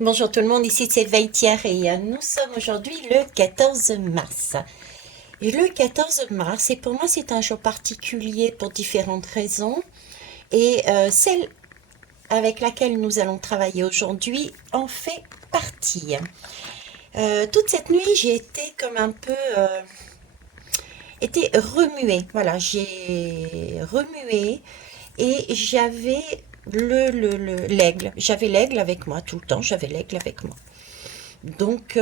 Bonjour tout le monde, ici c'est Vaïtière et nous sommes aujourd'hui le 14 mars. Et le 14 mars, et pour moi c'est un jour particulier pour différentes raisons. Et celle avec laquelle nous allons travailler aujourd'hui en fait partie. Toute cette nuit j'ai été comme un peu été remuée. Voilà, j'ai remué et j'avais l'aigle. J'avais l'aigle avec moi tout le temps, j'avais l'aigle avec moi. Donc,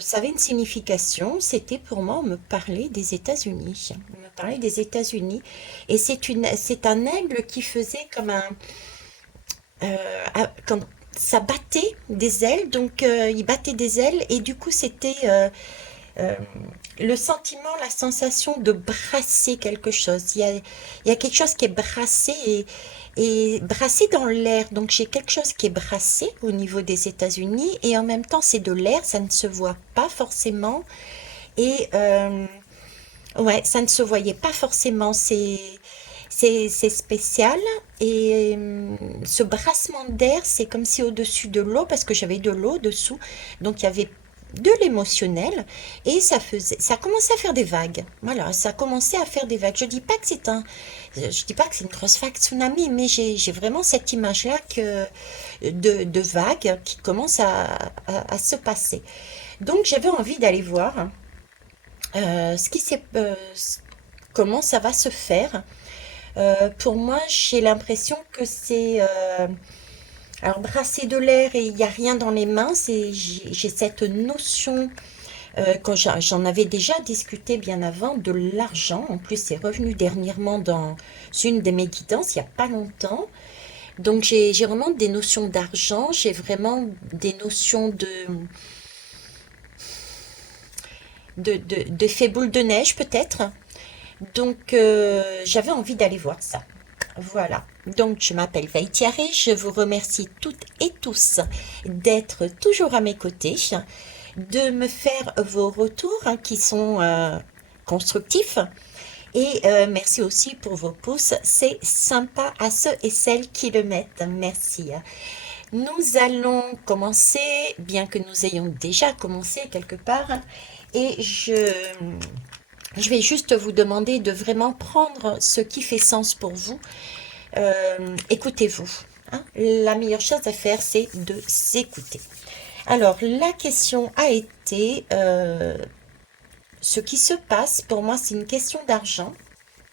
ça avait une signification, c'était pour moi me parler des États-Unis, me parler des États-Unis. Et c'est un aigle qui faisait comme quand ça battait des ailes, donc il battait des ailes, et du coup c'était euh, le sentiment, la sensation de brasser quelque chose. Il y a quelque chose qui est brassé et brassé dans l'air. Donc j'ai quelque chose qui est brassé au niveau des États-Unis et en même temps c'est de l'air, ça ne se voit pas forcément. Et ouais, ça ne se voyait pas forcément. C'est spécial. Et ce brassement d'air, c'est comme si au-dessus de l'eau, parce que j'avais de l'eau dessous, donc il y avait de l'émotionnel et ça commençait à faire des vagues. Voilà, ça commençait à faire des vagues. Je dis pas que c'est une grosse vague tsunami, mais j'ai vraiment cette image-là de vagues qui commencent à se passer. Donc j'avais envie d'aller voir ce qui s'est, comment ça va se faire. Pour moi, j'ai l'impression que c'est alors brasser de l'air et il n'y a rien dans les mains. J'ai cette notion quand j'en avais déjà discuté bien avant de l'argent. En plus, c'est revenu dernièrement dans une de mes guidances il n'y a pas longtemps. Donc j'ai vraiment des notions d'argent. J'ai vraiment des notions d'effet boule de neige peut-être. Donc, j'avais envie d'aller voir ça. Voilà. Donc, je m'appelle Vaïtiare. Je vous remercie toutes et tous d'être toujours à mes côtés, de me faire vos retours qui sont constructifs. Et merci aussi pour vos pouces. C'est sympa à ceux et celles qui le mettent. Merci. Nous allons commencer, bien que nous ayons déjà commencé quelque part. Et je vais juste vous demander de vraiment prendre ce qui fait sens pour vous. Écoutez-vous. Hein. La meilleure chose à faire, c'est de s'écouter. Alors, la question a été, ce qui se passe, pour moi, c'est une question d'argent.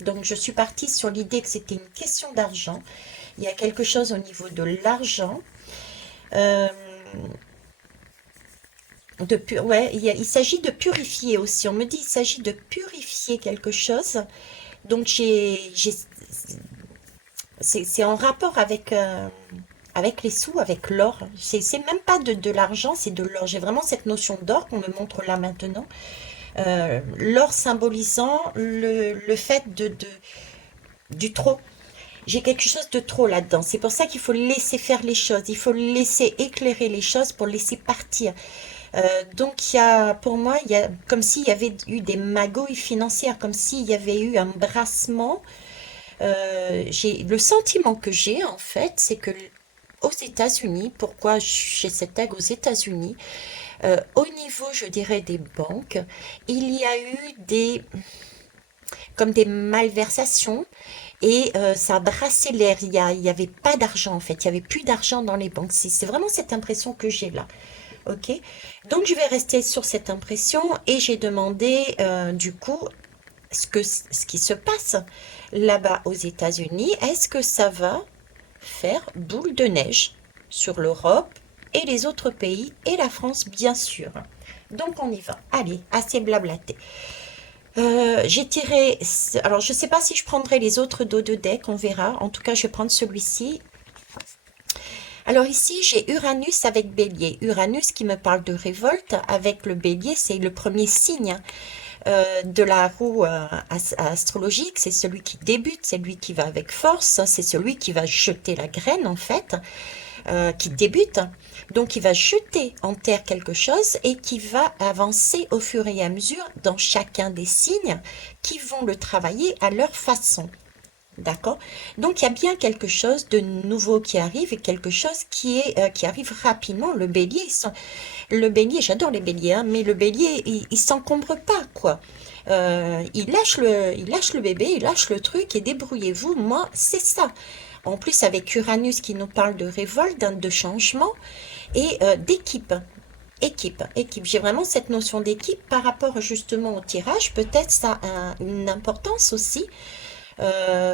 Donc, je suis partie sur l'idée que c'était une question d'argent. Il y a quelque chose au niveau de l'argent. Euh, ouais, il s'agit de purifier aussi. On me dit il s'agit de purifier quelque chose. Donc, c'est en rapport avec les sous, avec l'or. C'est même pas de l'argent, c'est de l'or. J'ai vraiment cette notion d'or qu'on me montre là maintenant. L'or symbolisant le fait du trop. J'ai quelque chose de trop là-dedans. C'est pour ça qu'il faut laisser faire les choses. Il faut laisser éclairer les choses pour laisser partir. Donc, pour moi, il y a comme s'il y avait eu des magouilles financières, comme s'il y avait eu un brassement. Le sentiment que j'ai en fait, c'est que aux États-Unis, pourquoi j'ai cette tag aux États-Unis, au niveau, je dirais, des banques, il y a eu comme des malversations et ça a brassé l'air. Il y avait pas d'argent en fait, il y avait plus d'argent dans les banques. C'est vraiment cette impression que j'ai là. Ok, donc je vais rester sur cette impression et j'ai demandé du coup ce qui se passe là-bas aux États-Unis, est-ce que ça va faire boule de neige sur l'Europe et les autres pays et la France, bien sûr. Donc on y va. Allez, assez blablaté. J'ai tiré. Alors je ne sais pas si je prendrai les autres dos de deck, on verra. En tout cas, je vais prendre celui-ci. Alors ici, j'ai Uranus avec Bélier. Uranus qui me parle de révolte. Avec le Bélier, c'est le premier signe de la roue astrologique, c'est celui qui débute, c'est lui qui va avec force, c'est celui qui va jeter la graine en fait, qui débute. Donc il va jeter en terre quelque chose et qui va avancer au fur et à mesure dans chacun des signes qui vont le travailler à leur façon. D'accord? Donc il y a bien quelque chose de nouveau qui arrive et quelque chose qui arrive rapidement. Le bélier, j'adore les béliers, hein, mais le bélier, il s'encombre pas, quoi. Il lâche le bébé, il lâche le truc et débrouillez-vous. Moi, c'est ça. En plus, avec Uranus qui nous parle de révolte, de changement et d'équipe. Équipe. J'ai vraiment cette notion d'équipe par rapport justement au tirage. Peut-être ça a une importance aussi.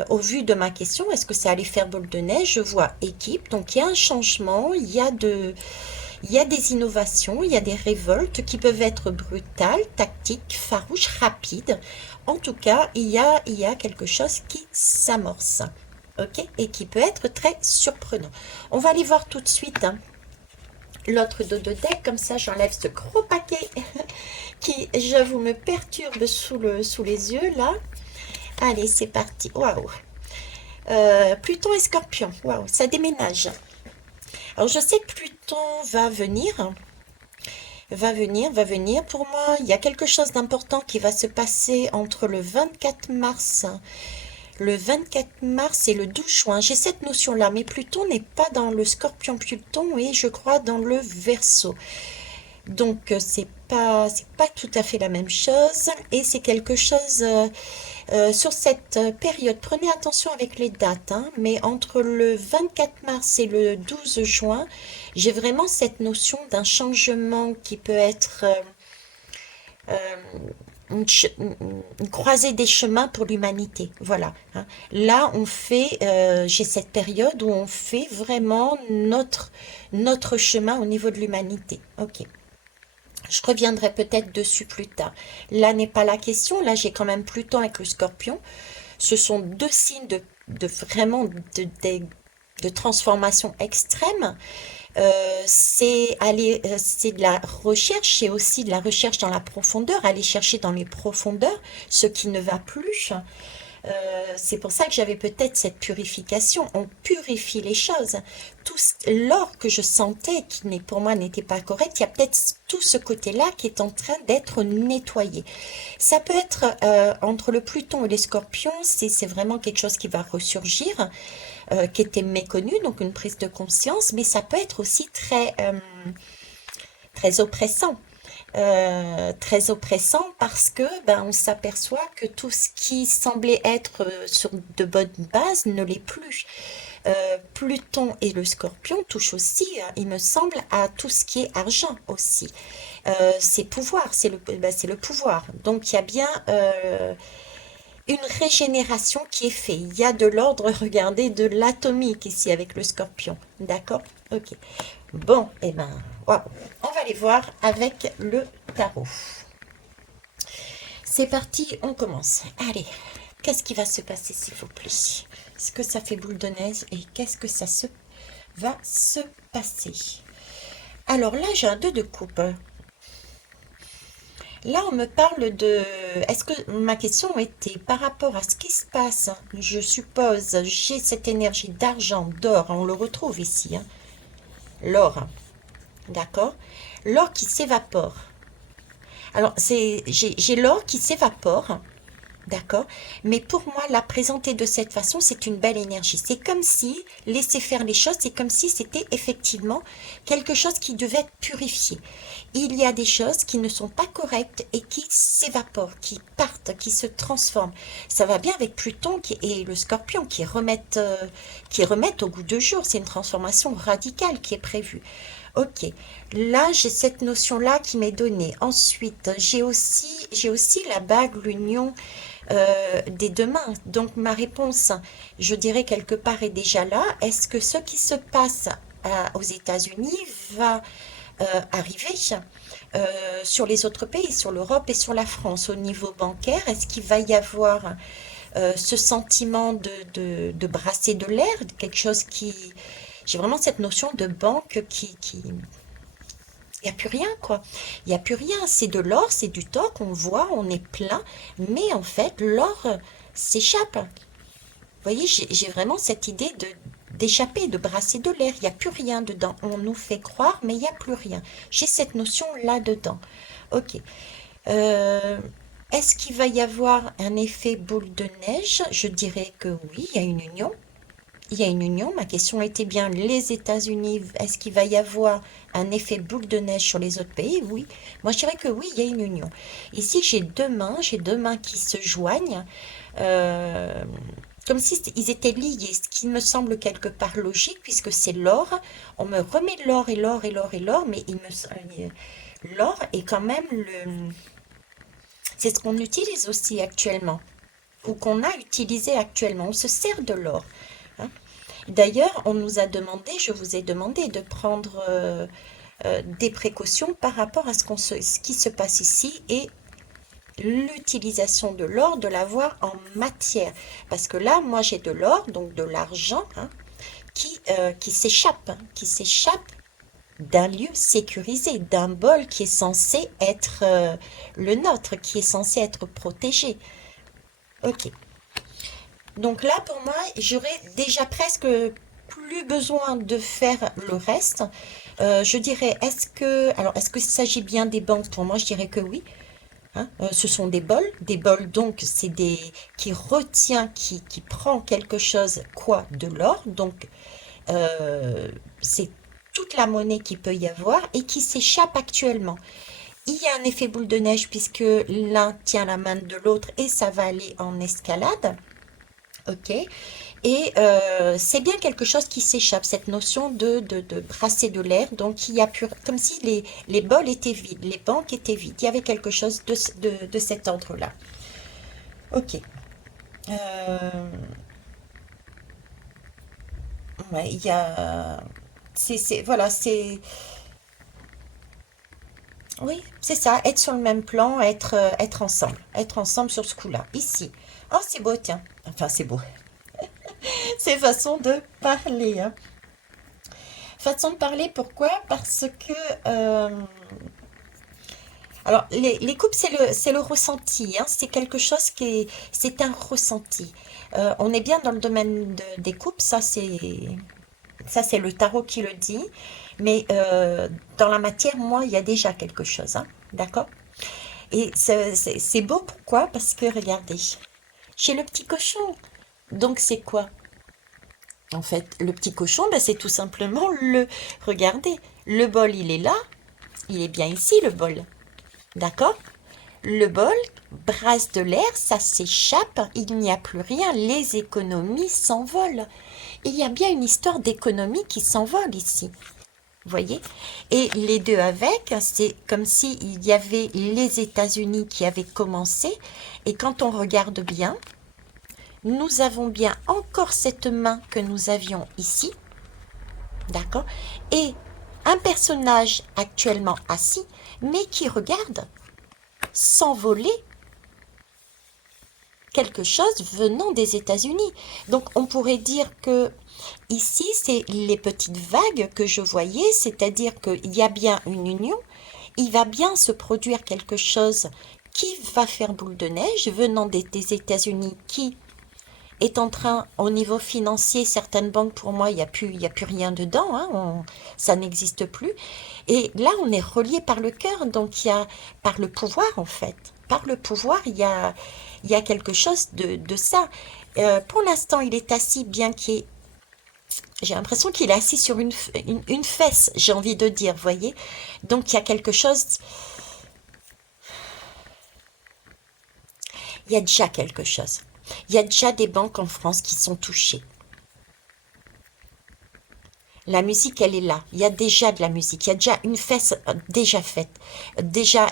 Au vu de ma question, est-ce que c'est aller faire boule de neige? Je vois équipe. Donc il y a un changement, il y a des innovations, il y a des révoltes qui peuvent être brutales, tactiques, farouches, rapides. En tout cas, il y a quelque chose qui s'amorce. Ok? Et qui peut être très surprenant. On va aller voir tout de suite hein, l'autre dos de deck, comme ça j'enlève ce gros paquet qui, j'avoue, me perturbe sous les yeux là. Allez, c'est parti. Waouh! Pluton et Scorpion. Waouh, ça déménage. Alors, je sais que Pluton va venir. Va venir. Pour moi, il y a quelque chose d'important qui va se passer entre le 24 mars et le 12 juin. J'ai cette notion-là, mais Pluton n'est pas dans le Scorpion. Pluton est, je crois, dans le Verseau. Donc, c'est pas tout à fait la même chose. Et c'est quelque chose sur cette période. Prenez attention avec les dates, hein, mais entre le 24 mars et le 12 juin, j'ai vraiment cette notion d'un changement qui peut être une croisée des chemins pour l'humanité. Voilà. Hein. Là, j'ai cette période où on fait vraiment notre chemin au niveau de l'humanité. Ok. Je reviendrai peut-être dessus plus tard. Là n'est pas la question. Là, j'ai quand même Pluton avec le Scorpion. Ce sont deux signes de vraiment de transformation extrême. C'est de la recherche, c'est aussi de la recherche dans la profondeur, aller chercher dans les profondeurs ce qui ne va plus. C'est pour ça que j'avais peut-être cette purification. On purifie les choses. L'or que je sentais qui pour moi n'était pas correct, il y a peut-être tout ce côté-là qui est en train d'être nettoyé. Ça peut être entre le Pluton et les Scorpions, c'est vraiment quelque chose qui va ressurgir, qui était méconnu, donc une prise de conscience, mais ça peut être aussi très oppressant. Très oppressant parce que ben, on s'aperçoit que tout ce qui semblait être sur de bonnes bases ne l'est plus. Pluton et le Scorpion touchent aussi, il me semble, à tout ce qui est argent aussi. C'est pouvoir, c'est le pouvoir. Donc il y a bien une régénération qui est faite. Il y a de l'ordre, regardez, de l'atomique ici avec le Scorpion. D'accord? Ok. Bon, et ben, waouh. On va aller voir avec le tarot. C'est parti, on commence. Allez, qu'est-ce qui va se passer, s'il vous plaît? Est-ce que ça fait boule de neige et qu'est-ce que va se passer? Alors là, j'ai un 2 de coupe. Là, on me parle de... Est-ce que ma question était par rapport à ce qui se passe? Je suppose, j'ai cette énergie d'argent, d'or, on le retrouve ici, hein, l'or, d'accord? L'or qui s'évapore. Alors, j'ai l'or qui s'évapore, d'accord? Mais pour moi, la présenter de cette façon, c'est une belle énergie. C'est comme si laisser faire les choses, c'est comme si c'était effectivement quelque chose qui devait être purifié. Il y a des choses qui ne sont pas correctes et qui s'évaporent, qui partent, qui se transforment. Ça va bien avec Pluton et le Scorpion qui remettent au goût de jour. C'est une transformation radicale qui est prévue. Ok, là j'ai cette notion-là qui m'est donnée. Ensuite, j'ai aussi la bague, l'union des deux mains. Donc ma réponse, je dirais quelque part est déjà là. Est-ce que ce qui se passe aux États-Unis va arriver sur les autres pays, sur l'Europe et sur la France au niveau bancaire? Est-ce qu'il va y avoir ce sentiment de brasser de l'air, quelque chose qui... J'ai vraiment cette notion de banque il n'y a plus rien, quoi. Il n'y a plus rien. C'est de l'or, c'est du toc, on voit, on est plein. Mais en fait, l'or s'échappe. Vous voyez, j'ai vraiment cette idée d'échapper, de brasser de l'air. Il n'y a plus rien dedans. On nous fait croire, mais il n'y a plus rien. J'ai cette notion là-dedans. Ok. Euh, Est-ce qu'il va y avoir un effet boule de neige? Je dirais que oui, il y a une union. Il y a une union. Ma question était bien les États-Unis. Est-ce qu'il va y avoir un effet boule de neige sur les autres pays? Oui. Moi, je dirais que oui, il y a une union. Ici, j'ai deux mains qui se joignent, euh, comme si ils étaient liés, ce qui me semble quelque part logique, puisque c'est l'or. On me remet de l'or et l'or et l'or et l'or, mais l'or est quand même c'est ce qu'on utilise aussi actuellement, ou qu'on a utilisé actuellement. On se sert de l'or, hein. D'ailleurs, on nous a demandé, je vous ai demandé de prendre des précautions par rapport à ce qui se passe ici et l'utilisation de l'or, de l'avoir en matière. Parce que là, moi, j'ai de l'or, donc de l'argent, hein, qui s'échappe d'un lieu sécurisé, d'un bol qui est censé être le nôtre, qui est censé être protégé. Ok. Donc là, pour moi, j'aurais déjà presque plus besoin de faire le reste. Je dirais, est-ce qu'il s'agit bien des banques? Pour moi, je dirais que oui, hein. Ce sont des bols donc c'est qui retient, qui prend quelque chose, quoi, de l'or. Donc c'est toute la monnaie qu'il peut y avoir et qui s'échappe actuellement. Il y a un effet boule de neige puisque l'un tient la main de l'autre et ça va aller en escalade. Ok. Et c'est bien quelque chose qui s'échappe, cette notion de brasser de l'air. Donc, il y a plus, comme si les bols étaient vides, les banques étaient vides. Il y avait quelque chose de cet ordre-là. Ok. Euh, ouais, il y a. Voilà, oui, c'est ça, être sur le même plan, être ensemble sur ce coup-là. Ici. Oh, c'est beau, tiens. Enfin, c'est beau. C'est façon de parler, hein. Façon de parler, pourquoi? Parce que alors, les coupes, c'est le ressenti, hein. C'est quelque chose c'est un ressenti. On est bien dans le domaine des coupes, ça, c'est le tarot qui le dit. Mais dans la matière, moi, il y a déjà quelque chose, hein. D'accord? Et c'est beau, pourquoi? Parce que, regardez, chez le petit cochon. Donc, c'est quoi? En fait, le petit cochon, ben, c'est tout simplement regardez, le bol, il est là, il est bien ici, le bol. D'accord? Le bol brasse de l'air, ça s'échappe, il n'y a plus rien, les économies s'envolent. Il y a bien une histoire d'économie qui s'envole ici. Vous voyez? Et les deux avec, c'est comme s'il y avait les États-Unis qui avaient commencé. Et quand on regarde bien, nous avons bien encore cette main que nous avions ici. D'accord? Et un personnage actuellement assis, mais qui regarde s'envoler quelque chose venant des États-Unis. Donc on pourrait dire que ici, c'est les petites vagues que je voyais, c'est-à-dire qu'il y a bien une union, il va bien se produire quelque chose qui va faire boule de neige venant des États-Unis qui est en train, au niveau financier, certaines banques, pour moi, il y a plus rien dedans, hein, ça n'existe plus. Et là, on est relié par le cœur, donc il y a, par le pouvoir, en fait. Par le pouvoir, il y a quelque chose de ça. Pour l'instant, il est assis, bien qu'il est, j'ai l'impression qu'il est assis sur une fesse, j'ai envie de dire, vous voyez. Donc, il y a quelque chose, il y a déjà quelque chose. Il y a déjà des banques en France qui sont touchées. La musique, elle est là. Il y a déjà de la musique. Il y a déjà une fesse déjà faite. Déjà,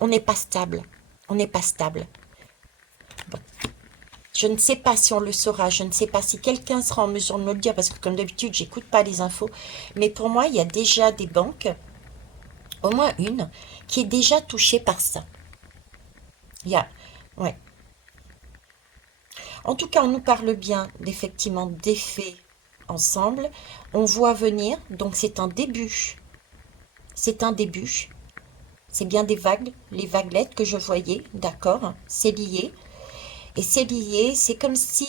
on n'est pas stable. On n'est pas stable. Bon. Je ne sais pas si on le saura. Je ne sais pas si quelqu'un sera en mesure de me le dire parce que comme d'habitude, j'écoute pas les infos. Mais pour moi, il y a déjà des banques, au moins une, qui est déjà touchée par ça. Il y a, ouais. En tout cas, on nous parle bien effectivement d'effets ensemble. On voit venir, donc c'est un début. C'est un début. C'est bien des vagues, les vaguelettes que je voyais, d'accord, c'est lié. Et c'est lié, c'est comme si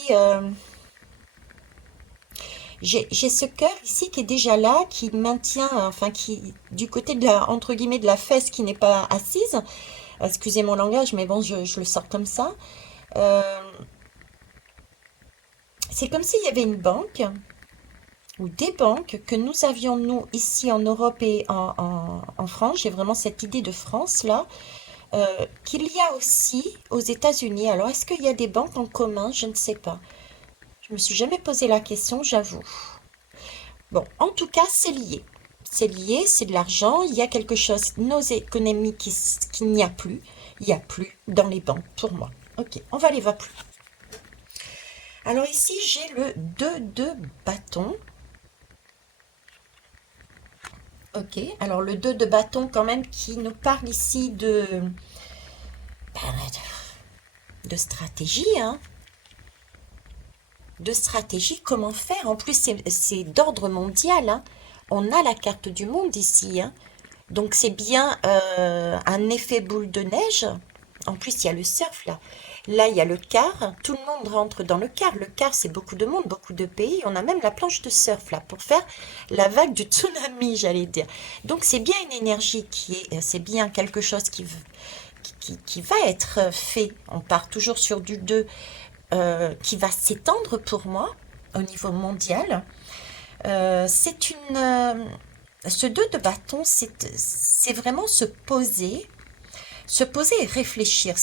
j'ai ce cœur ici qui est déjà là, qui maintient, enfin qui, du côté de la, entre guillemets, de la fesse qui n'est pas assise, Excusez mon langage, mais bon, je le sors comme ça. Euh, c'est comme s'il y avait une banque ou des banques que nous avions, nous, ici en Europe et en France. J'ai vraiment cette idée de France, là, qu'il y a aussi aux États-Unis. Alors, est-ce qu'il y a des banques en commun? Je ne sais pas. Je me suis jamais posé la question, j'avoue. Bon, en tout cas, c'est lié. C'est lié, c'est de l'argent. Il y a quelque chose, nos économies qu'il n'y a plus. Il n'y a plus dans les banques, pour moi. Ok, on va aller voir plus. Alors ici, j'ai le 2 de bâton. Ok, alors le 2 de bâton quand même qui nous parle ici de stratégie, hein. De stratégie, comment faire? En plus, c'est d'ordre mondial, hein. On a la carte du monde ici, hein. Donc c'est bien un effet boule de neige. En plus, il y a le surf là. Là, il y a le quart. Tout le monde rentre dans le quart. Le quart, c'est beaucoup de monde, beaucoup de pays. On a même la planche de surf là pour faire la vague du tsunami, j'allais dire. Donc c'est bien une énergie c'est bien quelque chose qui va être fait. On part toujours sur du 2 qui va s'étendre pour moi au niveau mondial. C'est ce 2 de bâton, c'est vraiment se poser et réfléchir.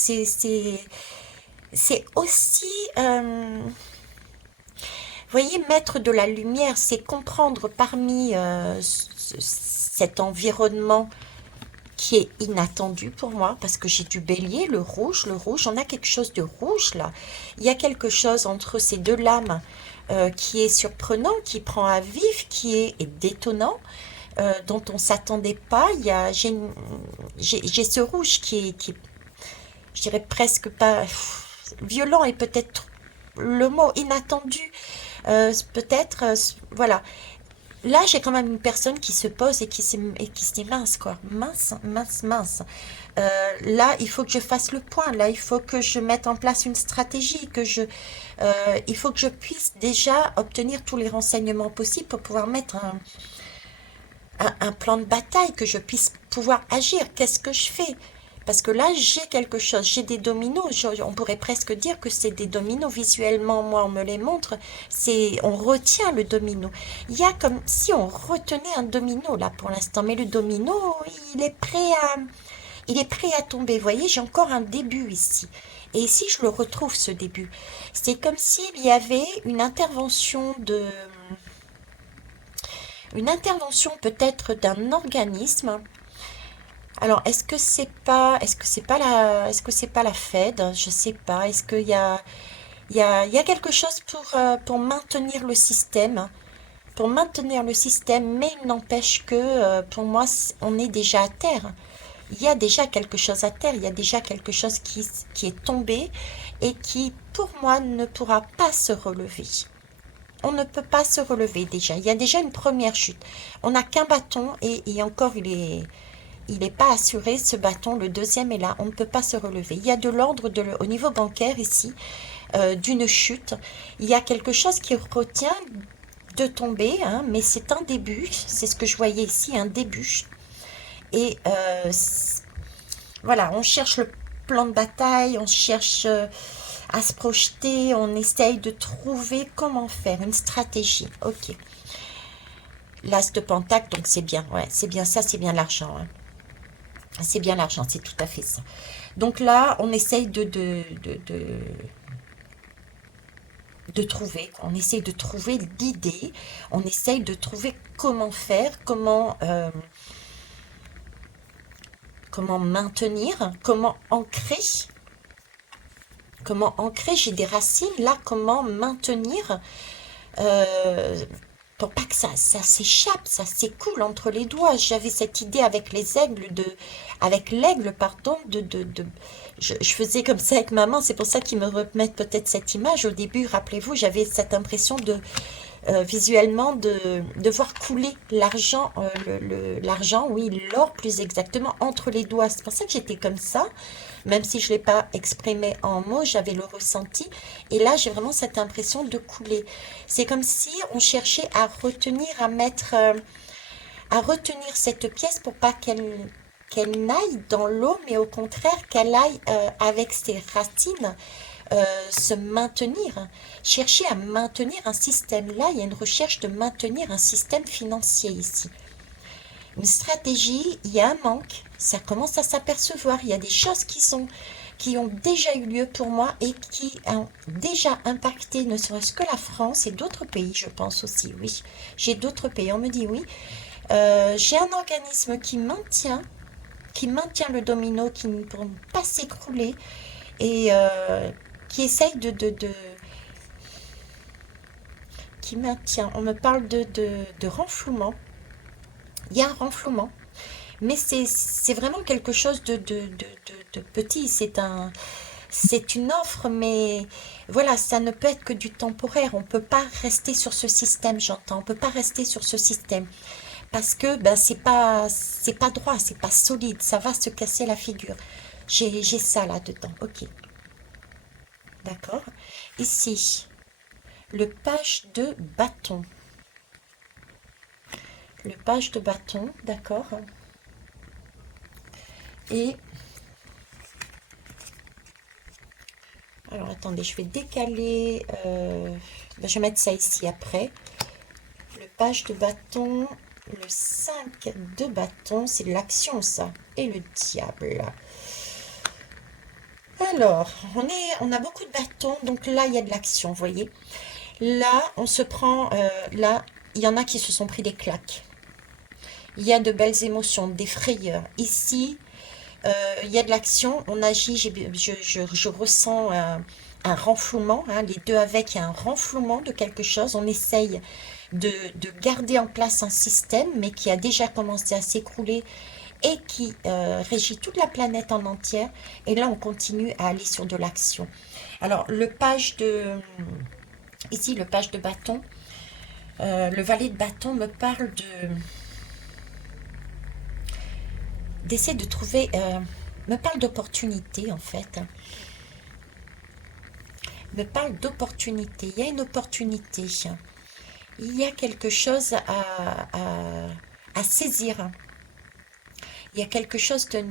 C'est aussi, vous voyez, mettre de la lumière, c'est comprendre parmi cet environnement qui est inattendu pour moi, parce que j'ai du bélier, le rouge, on a quelque chose de rouge là. Il y a quelque chose entre ces deux lames qui est surprenant, qui prend à vif, qui est détonnant, dont on s'attendait pas. J'ai ce rouge je dirais presque pas violent et peut-être le mot inattendu, peut-être, voilà. Là, j'ai quand même une personne qui se pose et qui se dit mince, quoi, mince, mince, mince. Là, il faut que je fasse le point. Là, il faut que je mette en place une stratégie, il faut que je puisse déjà obtenir tous les renseignements possibles pour pouvoir mettre un plan de bataille, que je puisse pouvoir agir. Qu'est-ce que je fais? Parce que là, j'ai quelque chose, j'ai des dominos. On pourrait presque dire que c'est des dominos visuellement. Moi, on me les montre. On retient le domino. Il y a comme si on retenait un domino là pour l'instant, mais le domino, il est prêt à, il est prêt à tomber. Vous voyez, j'ai encore un début ici. Et ici, je le retrouve ce début. C'est comme s'il y avait une intervention peut-être d'un organisme. Alors, est-ce que c'est pas la Fed? Je sais pas. Est-ce qu'il y a, il y a quelque chose pour maintenir le système, pour maintenir le système, mais il n'empêche que pour moi, on est déjà à terre. Il y a déjà quelque chose à terre, il y a déjà quelque chose qui est tombé et qui, pour moi, ne pourra pas se relever. On ne peut pas se relever déjà. Il y a déjà une première chute. On n'a qu'un bâton et encore il n'est pas assuré, ce bâton. Le deuxième est là. On ne peut pas se relever. Il y a de l'ordre au niveau bancaire ici, d'une chute. Il y a quelque chose qui retient de tomber, hein, mais c'est un début. C'est ce que je voyais ici, un début. Et voilà, on cherche le plan de bataille, on cherche à se projeter, on essaye de trouver comment faire, une stratégie. Ok. L'as de pentacle, donc c'est bien, ouais, c'est bien ça, c'est bien l'argent, hein. C'est bien l'argent, c'est tout à fait ça. Donc là, on essaye de trouver, on essaye de trouver l'idée, on essaye de trouver comment faire, comment maintenir, comment ancrer, j'ai des racines là, comment maintenir euh, pour pas que ça s'échappe, ça s'écoule entre les doigts. J'avais cette idée avec avec l'aigle, pardon, je faisais comme ça avec maman, c'est pour ça qu'ils me remettent peut-être cette image. Au début, rappelez-vous, j'avais cette impression visuellement de voir couler l'argent, l'argent, oui, l'or plus exactement, entre les doigts. C'est pour ça que j'étais comme ça, même si je ne l'ai pas exprimé en mots, j'avais le ressenti. Et là, j'ai vraiment cette impression de couler. C'est comme si on cherchait à retenir, à retenir cette pièce pour pas qu'elle n'aille dans l'eau, mais au contraire qu'elle aille avec ses racines se maintenir, chercher à maintenir un système. Là, il y a une recherche de maintenir un système financier ici. Une stratégie, il y a un manque, ça commence à s'apercevoir. Il y a des choses qui ont déjà eu lieu pour moi et qui ont déjà impacté ne serait-ce que la France et d'autres pays, je pense aussi, oui. J'ai d'autres pays, on me dit oui. J'ai un organisme qui maintient le domino, qui ne pourra pas s'écrouler et qui essaye qui maintient. On me parle de renflouement. Il y a un renflouement, mais c'est vraiment quelque chose de petit. C'est une offre, mais voilà, ça ne peut être que du temporaire. On ne peut pas rester sur ce système, j'entends. On ne peut pas rester sur ce système parce que ben, c'est pas droit, c'est pas solide. Ça va se casser la figure. J'ai ça là-dedans. Ok, d'accord. Ici, le page de bâton. Le page de bâton, d'accord. Et alors attendez, je vais décaler. Ben, je vais mettre ça ici après. Le page de bâton, le 5 de bâton, c'est de l'action ça. Et le diable. Alors, on a beaucoup de bâtons, donc là il y a de l'action, vous voyez. Là, on se prend. Là, il y en a qui se sont pris des claques. Il y a de belles émotions, des frayeurs. Ici, il y a de l'action, on agit, je ressens un renflouement, hein, les deux avec, il y a un renflouement de quelque chose, on essaye de garder en place un système, mais qui a déjà commencé à s'écrouler et qui régit toute la planète en entière, et là on continue à aller sur de l'action. Alors ici le page de bâton, le valet de bâton me parle d'essayer de trouver, me parle d'opportunité en fait, me parle d'opportunité. Il y a une opportunité. Il y a quelque chose à saisir. Il y a quelque chose de...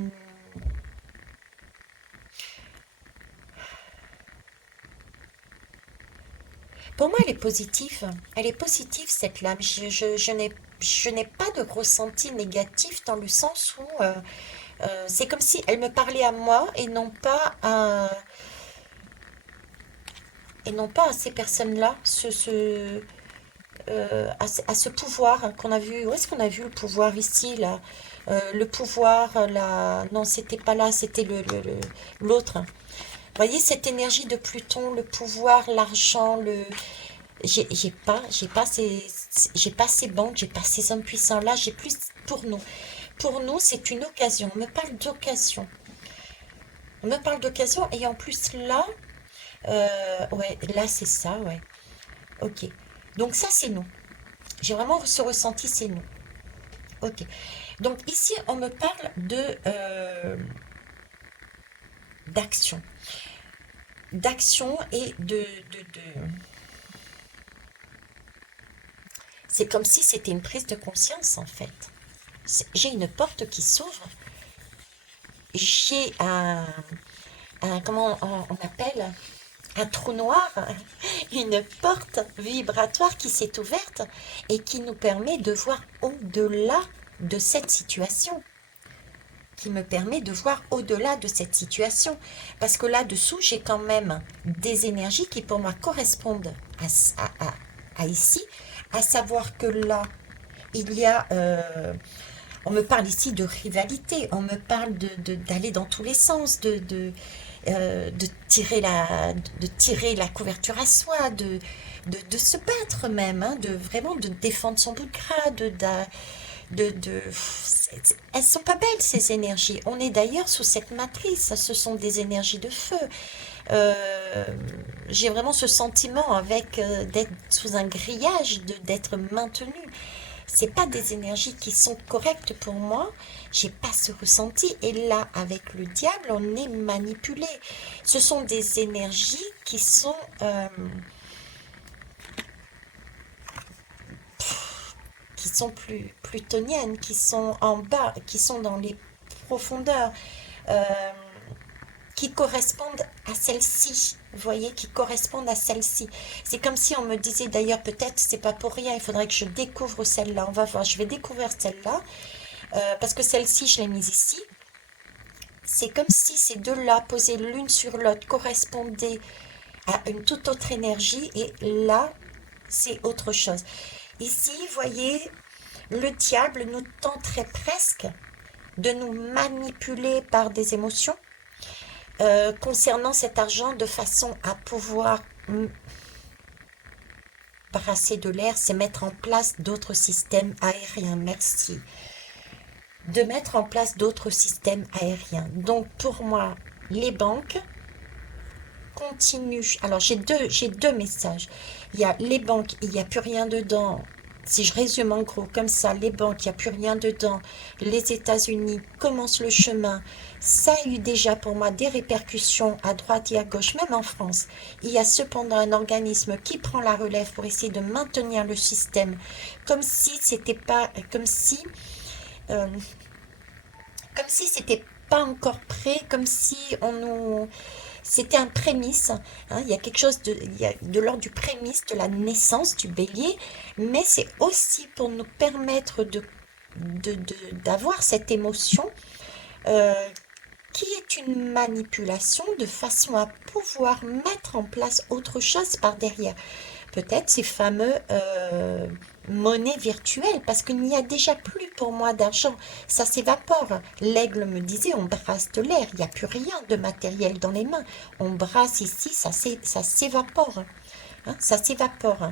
Pour moi, elle est positive. Elle est positive, cette lame. Je n'ai pas de ressenti négatif dans le sens où c'est comme si elle me parlait à moi et non pas à ces personnes-là, à ce pouvoir qu'on a vu. Où est-ce qu'on a vu le pouvoir ici, là? Le pouvoir, là. Non, c'était pas là, c'était l'autre. Vous voyez cette énergie de Pluton, le pouvoir, l'argent, le. J'ai pas ces banques, j'ai pas ces hommes puissants là, j'ai plus pour nous. Pour nous, c'est une occasion. On me parle d'occasion. On me parle d'occasion et en plus là, ouais, là c'est ça, ouais. Ok. Donc ça c'est nous. J'ai vraiment ce ressenti, c'est nous. Ok. Donc ici, on me parle d'action. D'action et c'est comme si c'était une prise de conscience, en fait. J'ai une porte qui s'ouvre. J'ai comment on appelle? Un trou noir, une porte vibratoire qui s'est ouverte et qui nous permet de voir au-delà de cette situation. Qui me permet de voir au-delà de cette situation. Parce que là-dessous, j'ai quand même des énergies qui pour moi correspondent à ici, à savoir que là, il y a... on me parle ici de rivalité, on me parle d'aller dans tous les sens, de tirer la couverture à soi, de se battre même, hein, de vraiment de défendre son bout de gras, elles sont pas belles ces énergies. On est d'ailleurs sous cette matrice, ce sont des énergies de feu. Euh, j'ai vraiment ce sentiment avec d'être sous un grillage, d'être maintenu. C'est pas des énergies qui sont correctes pour moi. J'ai pas ce ressenti. Et là, avec le diable, on est manipulé. Ce sont des énergies qui sont plus plutoniennes, qui sont en bas, qui sont dans les profondeur, euh, qui correspondent à celle-ci, vous voyez, qui correspondent à celle-ci. C'est comme si on me disait, d'ailleurs, peut-être c'est pas pour rien, il faudrait que je découvre celle-là. On va voir, je vais découvrir celle-là, parce que celle-ci, je l'ai mise ici. C'est comme si ces deux-là, posées l'une sur l'autre, correspondaient à une toute autre énergie, et là, c'est autre chose. Ici, vous voyez, le diable nous tenterait presque de nous manipuler par des émotions concernant cet argent, de façon à pouvoir brasser de l'air, c'est mettre en place d'autres systèmes aériens. Merci. De mettre en place d'autres systèmes aériens. Donc pour moi, les banques continuent. Alors j'ai deux messages. Il y a les banques, il n'y a plus rien dedans. Si je résume en gros comme ça, les banques, il n'y a plus rien dedans. Les États-Unis commencent le chemin. Ça a eu déjà pour moi des répercussions à droite et à gauche, même en France. Il y a cependant un organisme qui prend la relève pour essayer de maintenir le système, comme si c'était pas, euh, comme si c'était pas encore prêt, comme si on nous, c'était un prémisse, hein, il y a quelque chose il y a de l'ordre du prémisse de la naissance du bélier, mais c'est aussi pour nous permettre d'avoir cette émotion euh, qui est une manipulation de façon à pouvoir mettre en place autre chose par derrière. Peut-être ces fameux monnaies virtuelles, parce qu'il n'y a déjà plus pour moi d'argent. Ça s'évapore. L'aigle me disait, on brasse de l'air, il n'y a plus rien de matériel dans les mains. On brasse ici, ça s'évapore. Hein, ça s'évapore.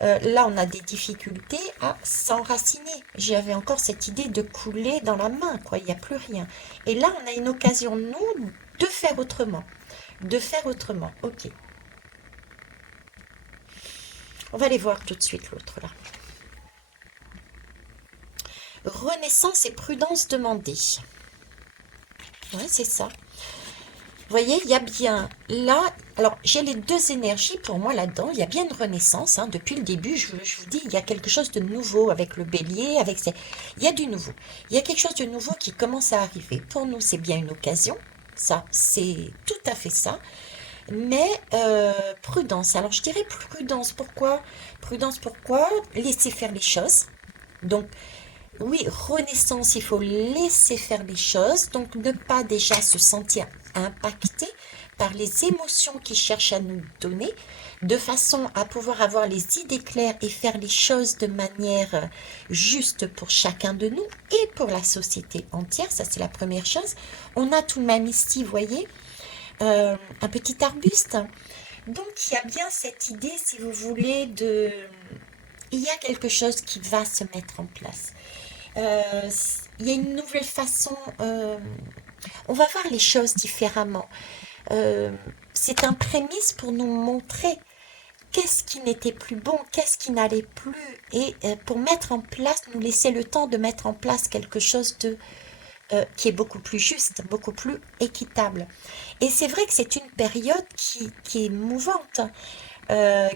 Là, on a des difficultés à s'enraciner. J'avais encore cette idée de couler dans la main, quoi. Il n'y a plus rien. Et là, on a une occasion, nous, de faire autrement. De faire autrement. Ok. On va aller voir tout de suite l'autre, là. Renaissance et prudence demandée. Ouais, c'est ça. Vous voyez, il y a bien là, alors j'ai les deux énergies pour moi là-dedans, il y a bien une renaissance, hein, depuis le début, je vous dis, il y a quelque chose de nouveau avec le bélier, il y a du nouveau, il y a quelque chose de nouveau qui commence à arriver. Pour nous, c'est bien une occasion, ça, c'est tout à fait ça, mais prudence, alors je dirais prudence, pourquoi? Prudence, pourquoi? Laisser faire les choses, donc oui, renaissance, il faut laisser faire les choses, donc ne pas déjà se sentir impacté par les émotions qui cherchent à nous donner, de façon à pouvoir avoir les idées claires et faire les choses de manière juste pour chacun de nous et pour la société entière, ça c'est la première chose. On a tout de même ici, vous voyez, un petit arbuste. Donc il y a bien cette idée, si vous voulez, il y a quelque chose qui va se mettre en place. Euh, il y a une nouvelle façon, on va voir les choses différemment. Euh, c'est un prémisse pour nous montrer qu'est-ce qui n'était plus bon, qu'est-ce qui n'allait plus, et pour mettre en place, nous laisser le temps de mettre en place quelque chose qui est beaucoup plus juste, beaucoup plus équitable. Et c'est vrai que c'est une période qui est mouvante,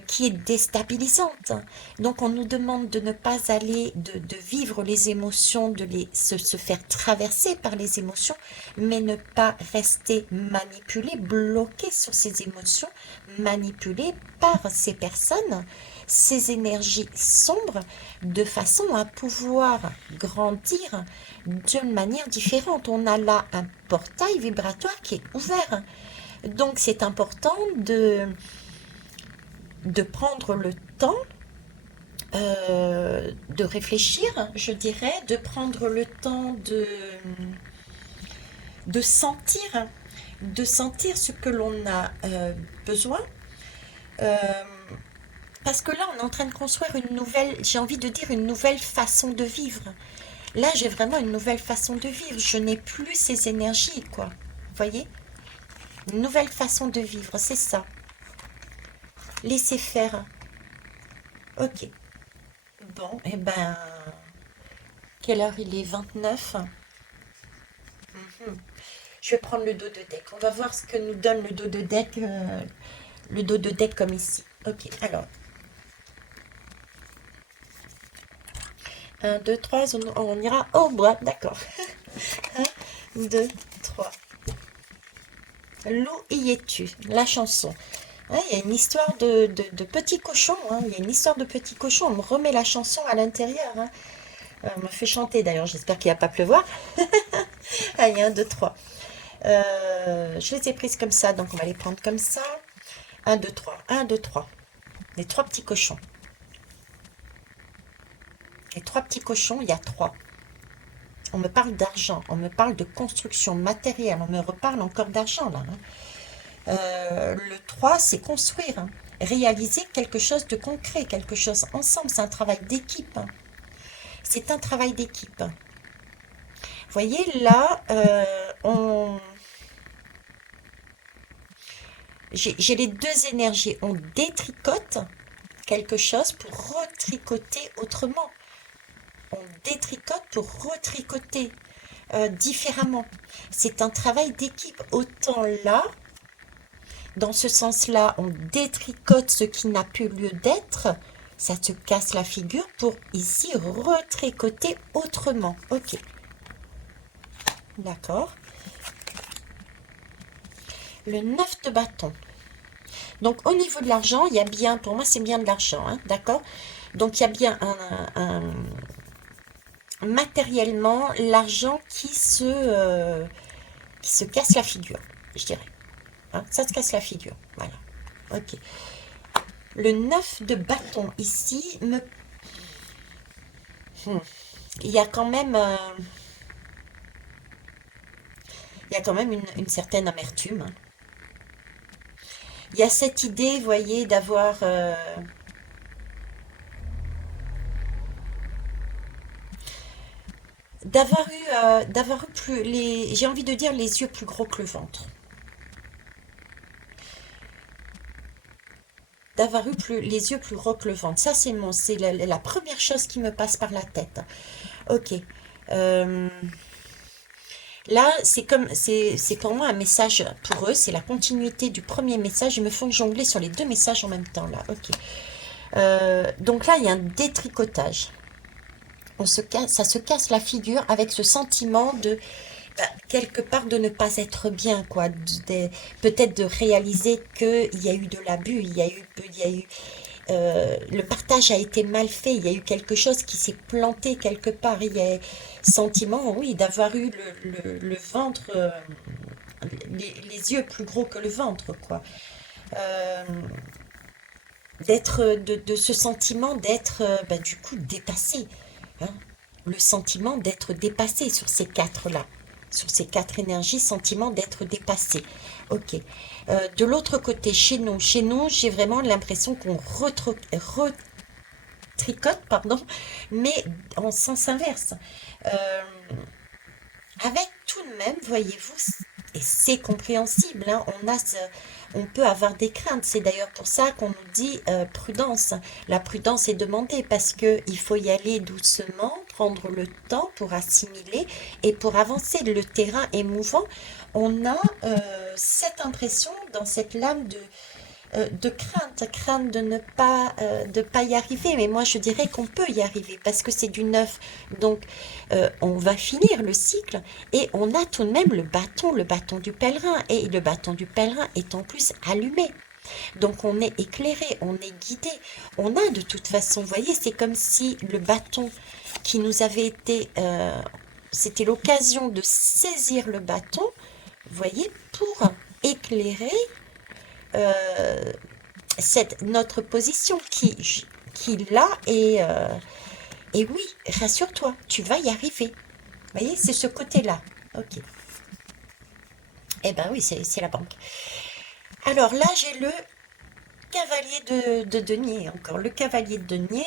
qui est déstabilisante. Donc on nous demande de ne pas aller, de vivre les émotions, se faire traverser par les émotions, mais ne pas rester manipulé, bloqué sur ces émotions, manipulé par ces personnes, ces énergies sombres, de façon à pouvoir grandir d'une manière différente. On a là un portail vibratoire qui est ouvert. Donc c'est important de prendre le temps de réfléchir, je dirais, de prendre le temps de sentir, de sentir ce que l'on a besoin. Euh, Parce que là, on est en train de construire une nouvelle, j'ai envie de dire une nouvelle façon de vivre. Là, j'ai vraiment une nouvelle façon de vivre. Je n'ai plus ces énergies, quoi. Vous voyez? Une nouvelle façon de vivre, c'est ça. Laissez faire. Ok. Bon, eh ben, quelle heure il est? 29. Mhm. Je vais prendre le dos de deck. On va voir ce que nous donne le dos de deck comme ici. Ok, alors, 1, 2, 3, on ira au bois, d'accord. 2, 3. L'où y es-tu? La chanson. Ouais, il y a une histoire de petit cochon, hein. Il y a une histoire de petit cochon. On me remet la chanson à l'intérieur, hein. On me fait chanter d'ailleurs. J'espère qu'il va pas pleuvoir. Allez, 1, 2, 3. Je les ai prises comme ça, donc on va les prendre comme ça. 1, 2, 3. 1, 2, 3. Les trois petits cochons. Les trois petits cochons, il y a trois. On me parle d'argent, on me parle de construction matérielle, on me reparle encore d'argent là, hein. Le 3, c'est construire, hein. Réaliser quelque chose de concret, quelque chose ensemble. C'est un travail d'équipe, hein. C'est un travail d'équipe. Vous voyez, là, j'ai les deux énergies. On détricote quelque chose pour retricoter autrement. On détricote pour retricoter différemment. C'est un travail d'équipe. Autant là, dans ce sens-là, on détricote ce qui n'a plus lieu d'être, ça te casse la figure pour ici retricoter autrement. Ok, d'accord. Le 9 de bâton. Donc au niveau de l'argent, il y a bien, pour moi c'est bien de l'argent, hein, d'accord. Donc il y a bien matériellement l'argent qui se casse la figure, je dirais. Hein, ça se casse la figure, voilà. Ok. Le 9 de bâton ici me... Hmm. Il y a quand même, il y a quand même une certaine amertume, hein. Il y a cette idée, vous voyez, d'avoir eu plus j'ai envie de dire les yeux plus gros que le ventre. D'avoir eu les yeux plus gros que le ventre. Ça, c'est la première chose qui me passe par la tête. Ok. Euh, Là, c'est pour moi un message pour eux. C'est la continuité du premier message. Ils me font jongler sur les deux messages en même temps là. Ok. Donc là, il y a un détricotage. Ça se casse la figure avec ce sentiment de quelque part de ne pas être bien, quoi. Peut-être de réaliser qu'il y a eu de l'abus, le partage a été mal fait, il y a eu quelque chose qui s'est planté quelque part. Il y a sentiment, oui, d'avoir eu le ventre, les yeux plus gros que le ventre, quoi. Euh, de ce sentiment d'être, du coup, dépassé, hein. Le sentiment d'être dépassé sur ces quatre-là, sur ces quatre énergies, sentiment d'être dépassé. Ok. De l'autre côté, chez nous, j'ai vraiment l'impression qu'on retricote, pardon, mais en sens inverse. Euh, Avec tout de même, voyez-vous, et c'est compréhensible, hein, on peut avoir des craintes. C'est d'ailleurs pour ça qu'on nous dit prudence. La prudence est demandée parce qu'il faut y aller doucement, prendre le temps pour assimiler et pour avancer. Le terrain est mouvant. On a cette impression dans cette lame de crainte de pas y arriver. Mais moi, je dirais qu'on peut y arriver parce que c'est du neuf. Donc, on va finir le cycle et on a tout de même le bâton du pèlerin. Et le bâton du pèlerin est en plus allumé. Donc, on est éclairé, on est guidé. On a de toute façon, vous voyez, c'est comme si le bâton qui nous avait été... c'était l'occasion de saisir le bâton, vous voyez, pour éclairer euh, notre position qui là et oui, rassure-toi, tu vas y arriver. Vous voyez, c'est ce côté-là. Ok. Eh ben oui, c'est la banque. Alors là, j'ai le cavalier de denier encore. Le cavalier de denier,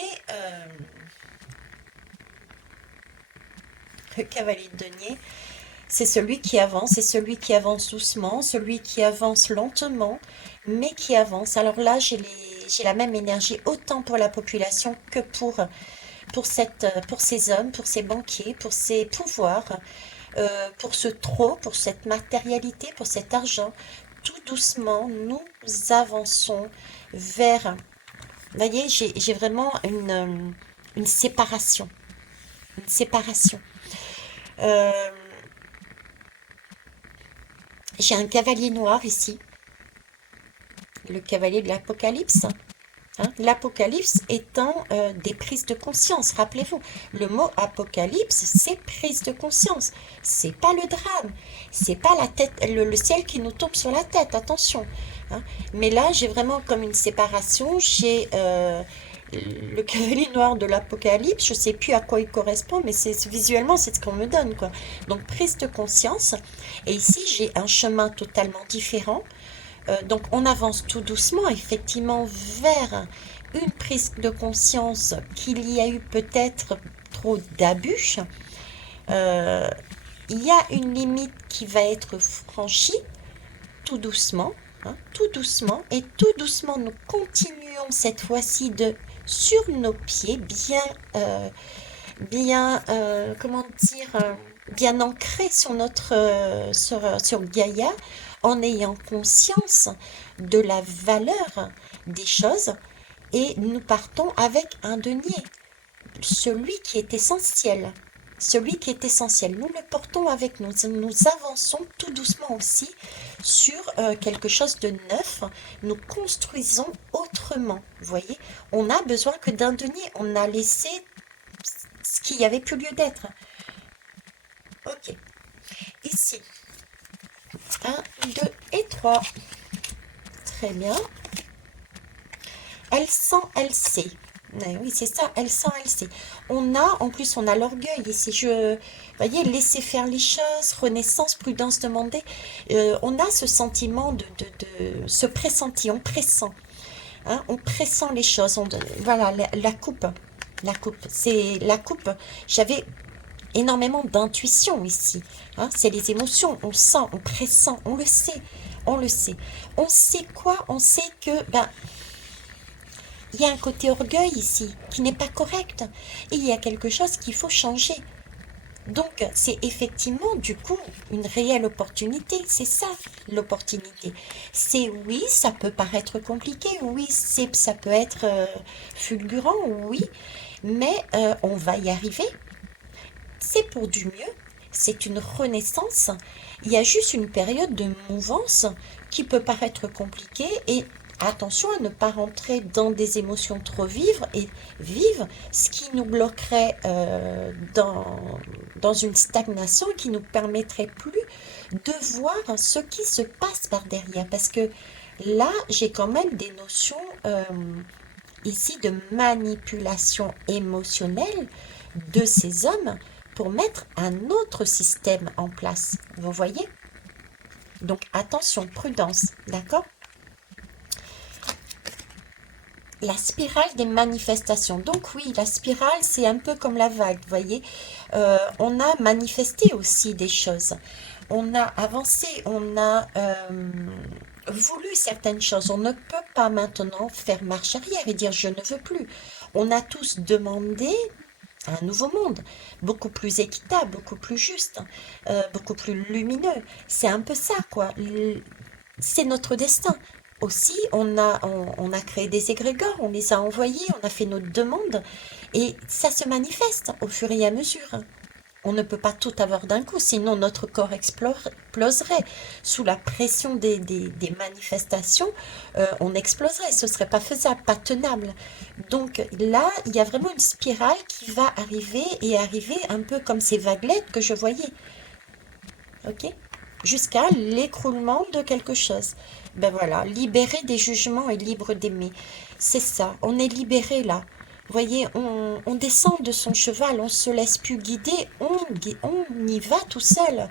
le cavalier de denier, c'est celui qui avance doucement, celui qui avance lentement, mais qui avance. Alors là, j'ai la même énergie autant pour la population que pour ces hommes, pour ces banquiers, pour ces pouvoirs, pour ce trop, pour cette matérialité, pour cet argent. Tout doucement, nous avançons vers... Vous voyez, j'ai vraiment une séparation. Une séparation. Euh, J'ai un cavalier noir ici, le cavalier de l'Apocalypse. Hein. L'Apocalypse étant des prises de conscience. Rappelez-vous, le mot apocalypse, c'est prise de conscience. C'est pas le drame. C'est pas la tête, le ciel qui nous tombe sur la tête. Attention. Hein. Mais là, j'ai vraiment comme une séparation. J'ai le cavalier noir de l'Apocalypse. Je sais plus à quoi il correspond, mais c'est visuellement, c'est ce qu'on me donne, quoi. Donc prise de conscience. Et ici, j'ai un chemin totalement différent. Donc on avance tout doucement, effectivement, vers une prise de conscience qu'il y a eu peut-être trop d'abus. Euh, il y a une limite qui va être franchie tout doucement, hein, tout doucement, et tout doucement nous continuons cette fois-ci de sur nos pieds, comment dire, bien ancré sur sur Gaïa, en ayant conscience de la valeur des choses, et nous partons avec un denier, celui qui est essentiel. Celui qui est essentiel, nous le portons avec nous. Nous avançons tout doucement aussi sur quelque chose de neuf. Nous construisons autrement. Vous voyez, on a besoin que d'un denier. On a laissé ce qui n'y avait plus lieu d'être. Ok. Ici, un, 2 et 3. Très bien. Elle sent, elle sait. Oui, c'est ça, elle sent, elle sait. En plus, on a l'orgueil ici. Voyez, laisser faire les choses, renaissance, prudence demandée. On a ce sentiment ce pressenti, on pressent. Hein, on pressent les choses. Voilà, la coupe. La coupe, c'est la coupe. J'avais énormément d'intuition ici. Hein, c'est les émotions, on sent, on pressent, on le sait, on le sait. On sait quoi? On sait que il y a un côté orgueil ici qui n'est pas correct. Et il y a quelque chose qu'il faut changer. Donc, c'est effectivement, du coup, une réelle opportunité. C'est ça, l'opportunité. C'est oui, ça peut paraître compliqué. Oui, ça peut être fulgurant. Oui, mais on va y arriver. C'est pour du mieux, c'est une renaissance. Il y a juste une période de mouvance qui peut paraître compliquée et attention à ne pas rentrer dans des émotions trop vives, ce qui nous bloquerait dans une stagnation qui nous permettrait plus de voir ce qui se passe par derrière. Parce que là, j'ai quand même des notions ici de manipulation émotionnelle de ces hommes pour mettre un autre système en place. Vous voyez? Donc attention, prudence, d'accord? La spirale des manifestations. Donc oui, la spirale, c'est un peu comme la vague, vous voyez? On a manifesté aussi des choses. On a avancé, on a voulu certaines choses. On ne peut pas maintenant faire marche arrière et dire je ne veux plus. On a tous demandé un nouveau monde, beaucoup plus équitable, beaucoup plus juste, beaucoup plus lumineux. C'est un peu ça, quoi. C'est notre destin. Aussi, on a créé des égrégores, on les a envoyés, on a fait notre demande, et ça se manifeste au fur et à mesure. On ne peut pas tout avoir d'un coup, sinon notre corps exploserait. Sous la pression des manifestations, on exploserait. Ce serait pas faisable, pas tenable. Donc là, il y a vraiment une spirale qui va arriver et arriver un peu comme ces vaguelettes que je voyais. Ok? Jusqu'à l'écroulement de quelque chose. Ben voilà, libéré des jugements et libre d'aimer. C'est ça, on est libéré là. Vous voyez, on descend de son cheval, on se laisse plus guider, on y va tout seul.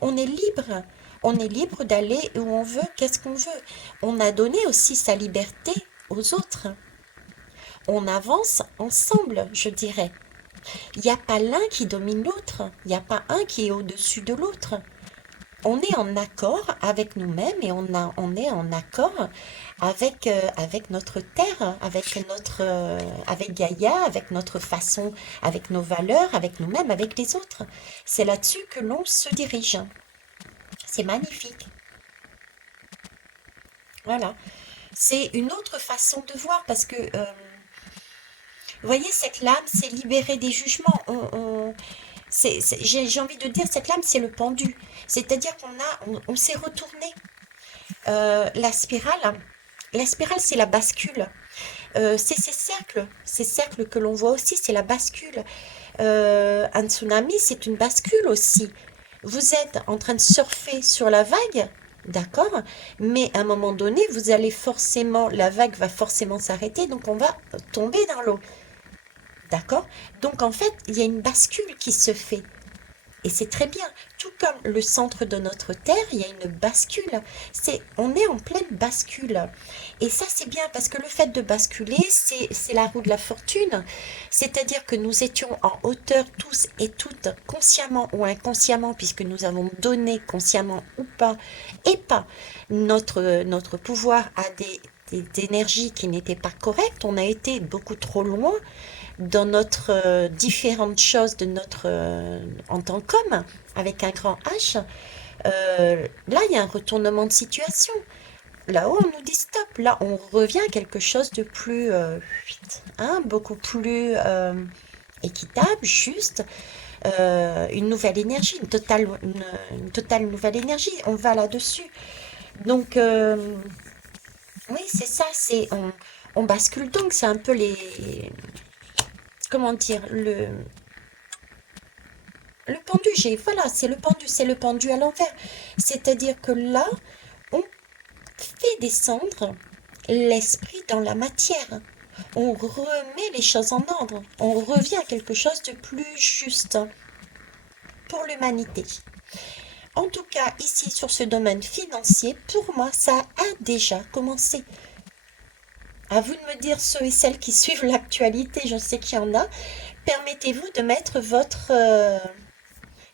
On est libre. On est libre d'aller où on veut, qu'est-ce qu'on veut. On a donné aussi sa liberté aux autres. On avance ensemble, je dirais. Il n'y a pas l'un qui domine l'autre. Il n'y a pas un qui est au-dessus de l'autre. On est en accord avec nous-mêmes et on est en accord avec notre terre, avec Gaïa, avec notre façon, avec nos valeurs, avec nous-mêmes, avec les autres. C'est là-dessus que l'on se dirige. C'est magnifique. Voilà. C'est une autre façon de voir parce que, vous voyez, cette lame, c'est libérer des jugements. J'ai envie de dire, cette lame, c'est le pendu. C'est-à-dire on s'est retourné. La spirale, c'est la bascule. C'est ces cercles que l'on voit aussi, c'est la bascule. Un tsunami, c'est une bascule aussi. Vous êtes en train de surfer sur la vague, d'accord? Mais à un moment donné, la vague va forcément s'arrêter, donc on va tomber dans l'eau, d'accord? Donc en fait, il y a une bascule qui se fait. Et c'est très bien. Tout comme le centre de notre Terre, il y a une bascule. On est en pleine bascule. Et ça, c'est bien parce que le fait de basculer, c'est la roue de la fortune. C'est-à-dire que nous étions en hauteur tous et toutes, consciemment ou inconsciemment, puisque nous avons donné, consciemment ou pas, et pas, notre pouvoir à des énergies qui n'étaient pas correctes. On a été beaucoup trop loin dans notre différentes choses de notre en tant qu'homme avec un grand H. Là, il y a un retournement de situation. Là-haut, on nous dit stop. Là, on revient à quelque chose de plus, beaucoup plus équitable, juste, une nouvelle énergie, une totale nouvelle énergie. On va là-dessus. Donc, oui, c'est ça. On bascule donc. C'est un peu comment dire, le pendu, voilà, c'est le pendu à l'envers. C'est-à-dire que là, on fait descendre l'esprit dans la matière. On remet les choses en ordre. On revient à quelque chose de plus juste pour l'humanité. En tout cas, ici, sur ce domaine financier, pour moi, ça a déjà commencé. À vous de me dire, ceux et celles qui suivent l'actualité, je sais qu'il y en a, permettez-vous de mettre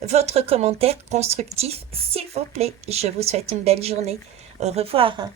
votre commentaire constructif, s'il vous plaît. Je vous souhaite une belle journée. Au revoir.